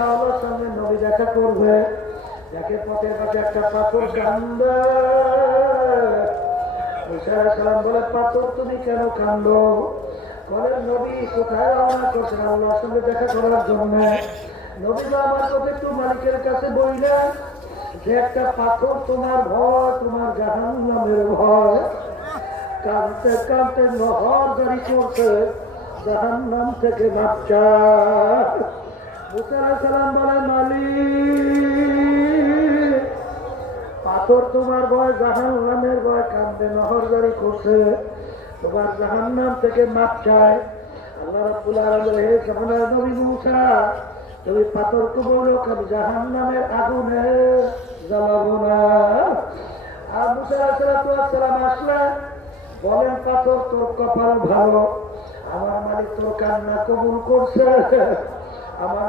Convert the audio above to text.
মাওলার সামনে নবী দেখা করবে, যাকে পথের পাশে একটা পাথর কান্দে। ঈসা আলাইহিস সালাম বলে, পাথর তুমি কেন কান্দো? বলেন, নবী কোথায় রওনা করছেন? আল্লাহর সঙ্গে দেখা করার জন্য। নবী আমার কথা একটু মালিকের কাছে বললেন যে একটা পাথর তোমার ভয়, তোমার জাহান্নামের ভয়। কাঁদতে কাঁদতে নহর জারি করছে, জাহান্নাম থেকে বাচ্চা। মুসা আলাইহিস সালাম বলে, মালিক পাথর তোমার ভয়, জাহান্নামের ভয়, কাঁদতে নহর জারি করছে, তোমার জাহান্নাম থেকে মাপ চায়। আল্লাহ রাব্বুল আলামিন, হে জামানার নবী মুসা, তুমি পাথরকে বলো আমি জাহান্নামের আগুনে জ্বালাবো না। আর মুসা আলাইহিস সালাম আসলেন, বলেন, পাথর তোর কপাল ভালো, আমার মালিক তোর কান্না কবুল করছে। আমার